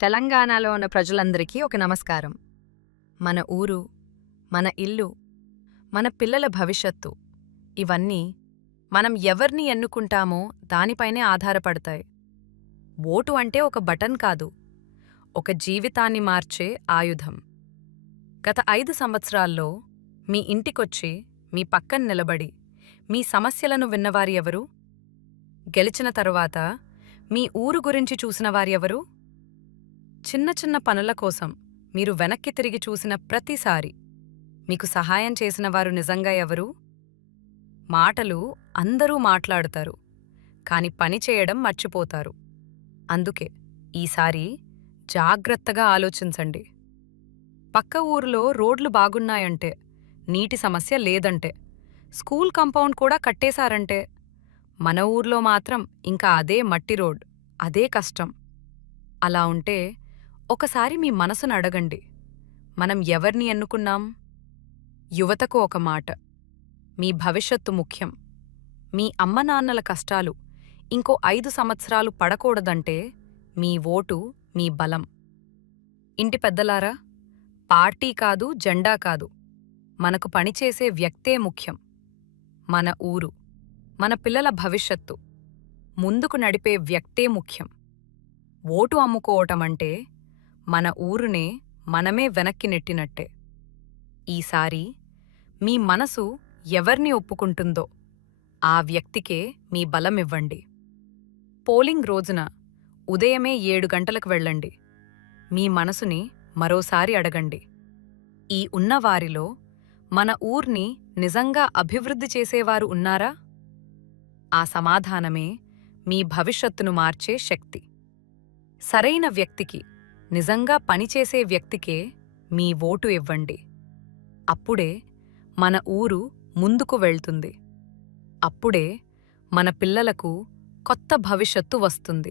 తెలంగాణలో ఉన్న ప్రజలందరికీ ఒక నమస్కారం. మన ఊరు, మన ఇల్లు, మన పిల్లల భవిష్యత్తు ఇవన్నీ మనం ఎవర్ని ఎన్నుకుంటామో దానిపైనే ఆధారపడతాయి. ఓటు అంటే ఒక బటన్ కాదు, ఒక జీవితాన్ని మార్చే ఆయుధం. గత 5 సంవత్సరాల్లో మీ ఇంటికొచ్చి, మీ పక్కన నిలబడి, మీ సమస్యలను విన్నవారి ఎవరు? గెలిచిన తరువాత మీ ఊరు గురించి చూసినవారి ఎవరు? చిన్న చిన్న పనుల కోసం మీరు వెనక్కి తిరిగి చూసిన ప్రతిసారి మీకు సహాయం చేసినవారు నిజంగా ఎవరు? మాటలు అందరూ మాట్లాడుతారు, కాని పని చేయడం మర్చిపోతారు. అందుకే ఈసారి జాగ్రత్తగా ఆలోచించండి. పక్క ఊరిలో రోడ్లు బాగున్నాయంటే, నీటి సమస్య లేదంటే, స్కూల్ కాంపౌండ్ కూడా కట్టేశారంటే, మన ఊర్లో మాత్రం ఇంకా అదే మట్టి రోడ్, అదే కష్టం. అలా ఉంటే ఒకసారి మీ మనసును అడగండి, మనం ఎవర్ని ఎన్నుకున్నాం? యువతకు ఒక మాట: మీ భవిష్యత్తు ముఖ్యం. మీ అమ్మనాన్నల కష్టాలు ఇంకో 5 సంవత్సరాలు పడకూడదంటే మీ ఓటు మీ బలం. ఇంటి పెద్దలారా, పార్టీ కాదు, జెండా కాదు, మనకు పనిచేసే వ్యక్తే ముఖ్యం. మన ఊరు, మన పిల్లల భవిష్యత్తు ముందుకు నడిపే వ్యక్తే ముఖ్యం. ఓటు అమ్ముకోవటమంటే మన ఊరునే మనమే వెనక్కి నెట్టినట్టే. ఈసారి మీ మనసు ఎవర్ని ఒప్పుకుంటుందో ఆ వ్యక్తికే మీ బలమివ్వండి. పోలింగ్ రోజున ఉదయమే 7 గంటలకు వెళ్ళండి. మీ మనసుని మరోసారి అడగండి, ఈ ఉన్నవారిలో మన ఊర్ని నిజంగా అభివృద్ధి చేసేవారు ఉన్నారా? ఆ సమాధానమే మీ భవిష్యత్తును మార్చే శక్తి. సరైన వ్యక్తికి, నిజంగా పనిచేసే వ్యక్తికే మీ ఓటు ఇవ్వండి. అప్పుడే మన ఊరు ముందుకు వెళ్తుంది. అప్పుడే మన పిల్లలకు కొత్త భవిష్యత్తు వస్తుంది.